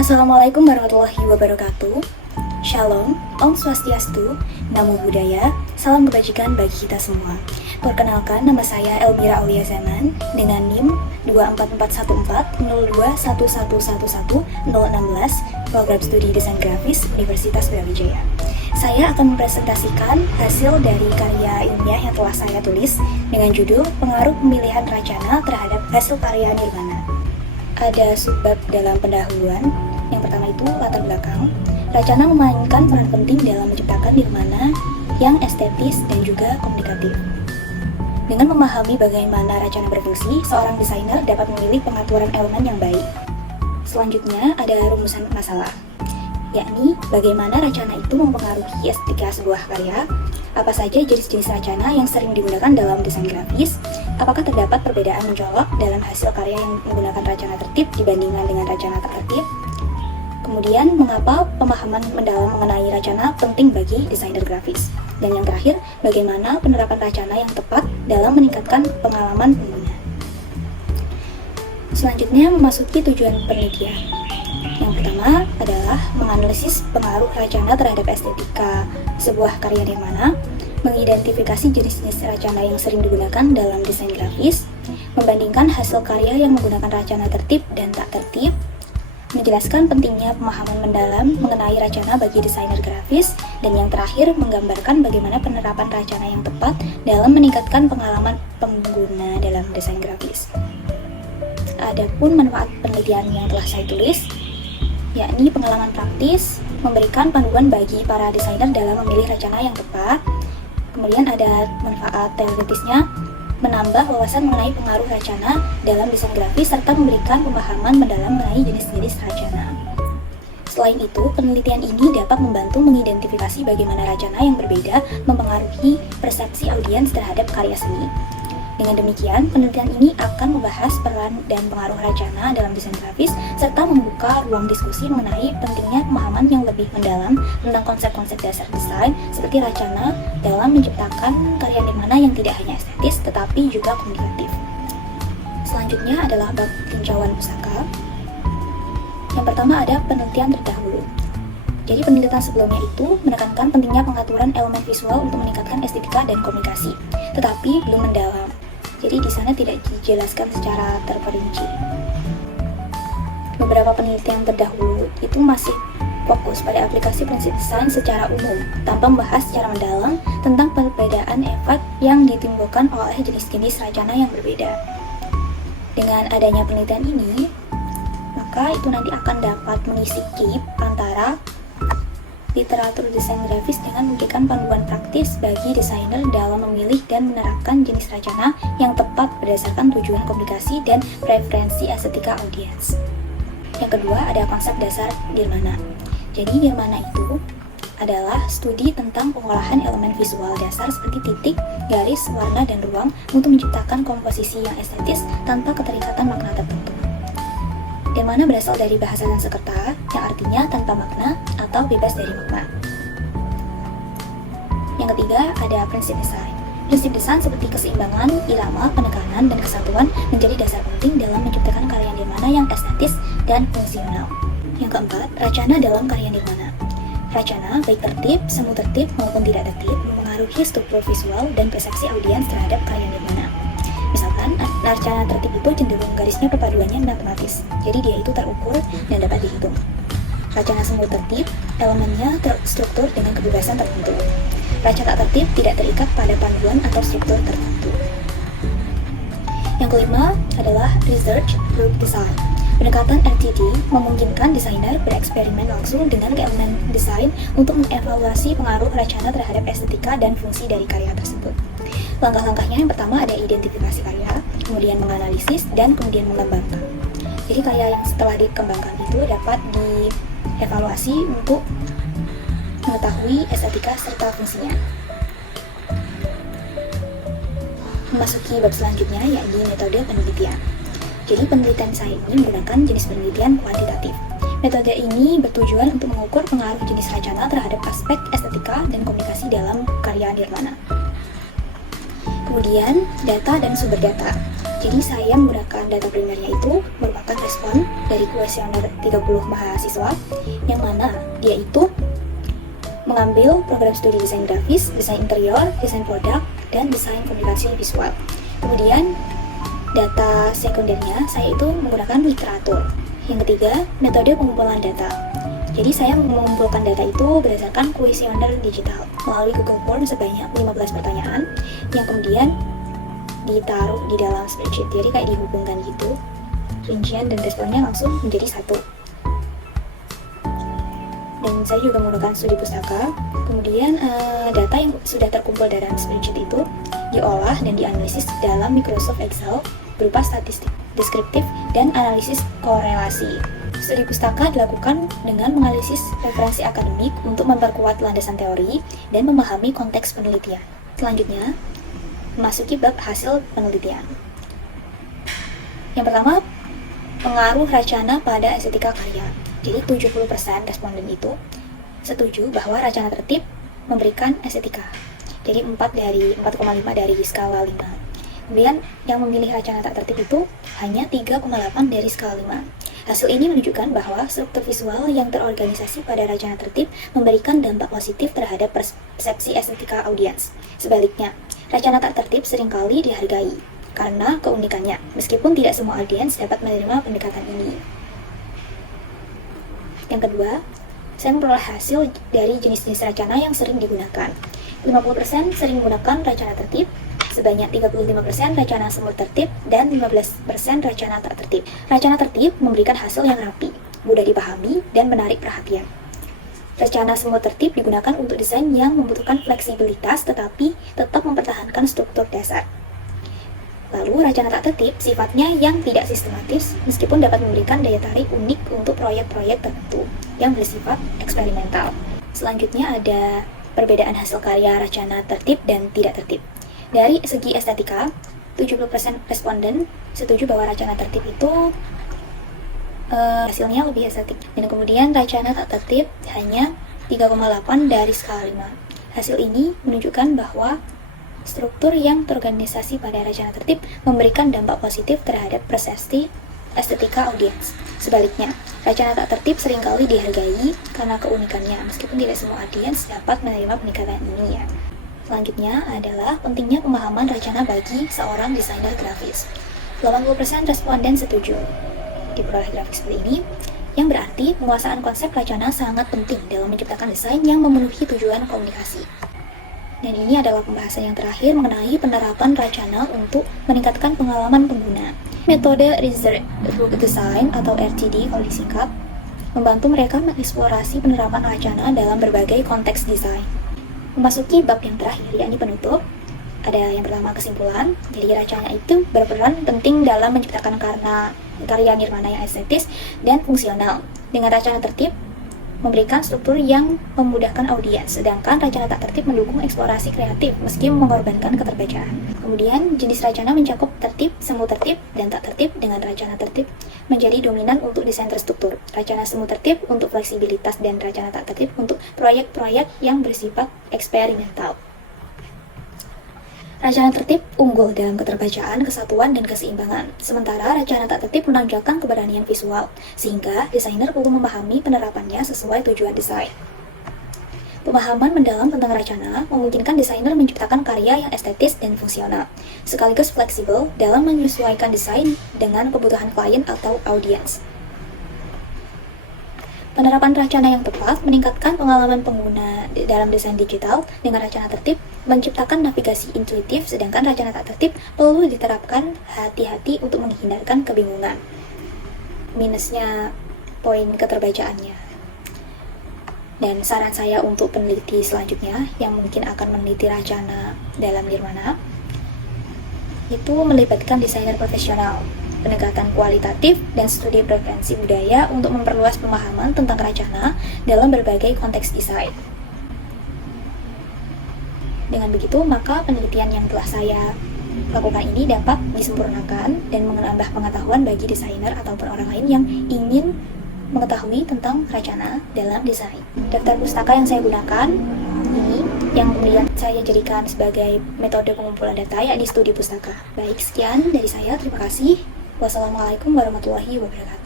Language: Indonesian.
Assalamualaikum warahmatullahi wabarakatuh. Shalom, Om Swastiastu, Namo Buddhaya, salam kebajikan bagi kita semua. Perkenalkan, nama saya Elmira Aulia Zaman dengan NIM 244140211111016, Program Studi Desain Grafis Universitas Brawijaya. Saya akan mempresentasikan hasil dari karya ilmiah yang telah saya tulis dengan judul Pengaruh Pemilihan Racana terhadap Hasil Karya Nirmana. Ada subbab dalam pendahuluan. Yang pertama itu latar belakang. Racana memainkan peran penting dalam menciptakan nirmana yang estetis dan juga komunikatif. Dengan memahami bagaimana racana berfungsi, seorang desainer dapat memilih pengaturan elemen yang baik. Selanjutnya ada rumusan masalah, yakni bagaimana racana itu mempengaruhi estetika sebuah karya, apa saja jenis-jenis racana yang sering digunakan dalam desain grafis, apakah terdapat perbedaan mencolok dalam hasil karya yang menggunakan racana tertib dibandingkan dengan racana tak tertib. Kemudian, mengapa pemahaman mendalam mengenai racana penting bagi desainer grafis. Dan yang terakhir, bagaimana penerapan racana yang tepat dalam meningkatkan pengalaman pengguna. Selanjutnya, memasuki tujuan penelitian. Yang pertama adalah menganalisis pengaruh racana terhadap estetika sebuah karya nirmana, mengidentifikasi jenis-jenis racana yang sering digunakan dalam desain grafis, membandingkan hasil karya yang menggunakan racana tertib dan tak tertib, menjelaskan pentingnya pemahaman mendalam mengenai racana bagi desainer grafis, dan yang terakhir menggambarkan bagaimana penerapan racana yang tepat dalam meningkatkan pengalaman pengguna dalam desain grafis. Adapun manfaat penelitian yang telah saya tulis, yakni pengalaman praktis, memberikan panduan bagi para desainer dalam memilih racana yang tepat. Kemudian ada manfaat teoritisnya, menambah wawasan mengenai pengaruh racana dalam desain grafis serta memberikan pemahaman mendalam mengenai jenis-jenis racana. Selain itu, penelitian ini dapat membantu mengidentifikasi bagaimana racana yang berbeda mempengaruhi persepsi audiens terhadap karya seni. Dengan demikian, penelitian ini akan membahas peran dan pengaruh racana dalam desain grafis serta membuka ruang diskusi mengenai pentingnya pemahaman yang lebih mendalam tentang konsep-konsep dasar desain seperti racana dalam menciptakan karya nirmana yang tidak hanya estetis tetapi juga komunikatif. Selanjutnya adalah bab tinjauan pusaka. Yang pertama ada penelitian terdahulu. Jadi penelitian sebelumnya itu menekankan pentingnya pengaturan elemen visual untuk meningkatkan estetika dan komunikasi, tetapi belum mendalam. Jadi di sana tidak dijelaskan secara terperinci. Beberapa penelitian terdahulu itu masih fokus pada aplikasi prinsip desain secara umum, tanpa membahas secara mendalam tentang perbedaan efek yang ditimbulkan oleh jenis-jenis racana yang berbeda. Dengan adanya penelitian ini, maka itu nanti akan dapat mengisi gap antara literatur desain grafis dengan memberikan panduan praktis bagi desainer dalam memilih dan menerapkan jenis racana yang tepat berdasarkan tujuan komunikasi dan preferensi estetika audiens. Yang kedua ada konsep dasar nirmana. Jadi nirmana itu adalah studi tentang pengolahan elemen visual dasar seperti titik, garis, warna, dan ruang untuk menciptakan komposisi yang estetis tanpa keterikatan makna tertentu. Nirmana berasal dari bahasa Sanskerta yang artinya tanpa makna atau bebas dari makna. Yang ketiga ada prinsip desain. Prinsip desain seperti keseimbangan, irama, penekanan, dan kesatuan menjadi dasar penting dalam menciptakan karya nirmana yang estetis dan fungsional. Yang keempat, racana dalam karya nirmana. Racana baik tertib, semu tertib, maupun tidak tertib mempengaruhi struktur visual dan persepsi audiens terhadap karya nirmana. Misalkan, racana tertib itu cenderung garisnya perpaduannya matematis, jadi dia itu terukur dan dapat dihitung. Racana semu tertib, elemennya terstruktur dengan kebebasan tertentu. Racana tak tertib tidak terikat pada panduan atau struktur tertentu. Yang kelima adalah research through design. Pendekatan RTD memungkinkan desainer bereksperimen langsung dengan elemen desain untuk mengevaluasi pengaruh racana terhadap estetika dan fungsi dari karya tersebut. Langkah-langkahnya yang pertama ada identifikasi karya, kemudian menganalisis, dan kemudian mengembangkan. Jadi karya yang setelah dikembangkan itu dapat dievaluasi untuk mengetahui estetika serta fungsinya. Memasuki bab selanjutnya yakni metode penelitian. Jadi penelitian saya ini menggunakan jenis penelitian kuantitatif. Metode ini bertujuan untuk mengukur pengaruh jenis racana terhadap aspek estetika dan komunikasi dalam karya nirmana. Kemudian, data dan sumber data. Jadi saya menggunakan data primernya itu merupakan respon dari kuesioner 30 mahasiswa, yang mana dia itu mengambil program studi desain grafis, desain interior, desain produk, dan desain komunikasi visual. Kemudian data sekundernya saya itu menggunakan literatur. Yang ketiga, metode pengumpulan data. Jadi saya mengumpulkan data itu berdasarkan kuesioner digital melalui Google Form sebanyak 15 pertanyaan yang kemudian ditaruh di dalam spreadsheet. Jadi kayak dihubungkan gitu, rincian dan responnya langsung menjadi satu. Dan saya juga menggunakan studi pustaka. Kemudian data yang sudah terkumpul dalam spreadsheet itu diolah dan dianalisis dalam Microsoft Excel berupa statistik deskriptif dan analisis korelasi. Studi pustaka dilakukan dengan menganalisis referensi akademik untuk memperkuat landasan teori dan memahami konteks penelitian. Selanjutnya, memasuki bab hasil penelitian. Yang pertama, pengaruh Racana pada estetika karya. Jadi 70% responden itu setuju bahwa Racana tertib memberikan estetika. Jadi 4,5 dari skala 5. Kemudian yang memilih Racana tak tertib itu hanya 3,8 dari skala 5. Hasil ini menunjukkan bahwa struktur visual yang terorganisasi pada Racana tertib memberikan dampak positif terhadap persepsi estetika audiens. Sebaliknya, Racana tak tertib seringkali dihargai karena keunikannya, meskipun tidak semua audiens dapat menerima pendekatan ini. Yang kedua, saya memperoleh hasil dari jenis-jenis Racana yang sering digunakan. 50% sering menggunakan Racana tertib, sebanyak 35% Racana semur tertib, dan 15% Racana tak tertib. Racana tertib memberikan hasil yang rapi, mudah dipahami, dan menarik perhatian. Racana semua tertib digunakan untuk desain yang membutuhkan fleksibilitas tetapi tetap mempertahankan struktur dasar. Lalu, Racana tak tertib sifatnya yang tidak sistematis meskipun dapat memberikan daya tarik unik untuk proyek-proyek tertentu yang bersifat eksperimental. Selanjutnya ada perbedaan hasil karya Racana tertib dan tidak tertib. Dari segi estetika, 70% responden setuju bahwa Racana tertib itu hasilnya lebih estetik. Dan kemudian Racana tak tertib hanya 3,8 dari skala 5. Hasil ini menunjukkan bahwa struktur yang terorganisasi pada Racana tertib memberikan dampak positif terhadap persepsi estetika audiens. Sebaliknya, Racana tak tertib seringkali dihargai karena keunikannya, meskipun tidak semua audiens dapat menerima pendekatan ini ya. Selanjutnya adalah pentingnya pemahaman Racana bagi seorang desainer grafis. 80% responden setuju diperoleh grafik seperti ini, yang berarti penguasaan konsep Racana sangat penting dalam menciptakan desain yang memenuhi tujuan komunikasi. Dan ini adalah pembahasan yang terakhir mengenai penerapan Racana untuk meningkatkan pengalaman pengguna. Metode Result Through Design atau RTD kalau disingkat, membantu mereka mengeksplorasi penerapan Racana dalam berbagai konteks desain. Memasuki bab yang terakhir, yakni penutup, ada yang pertama kesimpulan. Jadi Racana itu berperan penting dalam menciptakan karya nirmana yang estetis dan fungsional. Dengan Racana tertib memberikan struktur yang memudahkan audiens, sedangkan Racana tak tertib mendukung eksplorasi kreatif meski mengorbankan keterbacaan. Kemudian jenis Racana mencakup tertib, semu tertib, dan tak tertib. Dengan Racana tertib menjadi dominan untuk desain terstruktur, Racana semu tertib untuk fleksibilitas, dan Racana tak tertib untuk proyek-proyek yang bersifat eksperimental. Racana tertib unggul dalam keterbacaan, kesatuan, dan keseimbangan. Sementara Racana tak tertib menonjolkan keberanian visual, sehingga desainer perlu memahami penerapannya sesuai tujuan desain. Pemahaman mendalam tentang Racana memungkinkan desainer menciptakan karya yang estetis dan fungsional, sekaligus fleksibel dalam menyesuaikan desain dengan kebutuhan klien atau audiens. Penerapan Racana yang tepat meningkatkan pengalaman pengguna dalam desain digital. Dengan Racana tertib menciptakan navigasi intuitif, sedangkan Racana tak tertib perlu diterapkan hati-hati untuk menghindarkan kebingungan. Minusnya poin keterbacaannya. Dan saran saya untuk peneliti selanjutnya yang mungkin akan meneliti Racana dalam nirmana itu melibatkan desainer profesional, pendekatan kualitatif, dan studi preferensi budaya untuk memperluas pemahaman tentang Racana dalam berbagai konteks desain. Dengan begitu, maka penelitian yang telah saya lakukan ini dapat disempurnakan dan menambah pengetahuan bagi desainer ataupun orang lain yang ingin mengetahui tentang Racana dalam desain. Daftar pustaka yang saya gunakan ini yang kemudian saya jadikan sebagai metode pengumpulan data, yakni studi pustaka. Baik, sekian dari saya. Terima kasih. Wassalamualaikum warahmatullahi wabarakatuh.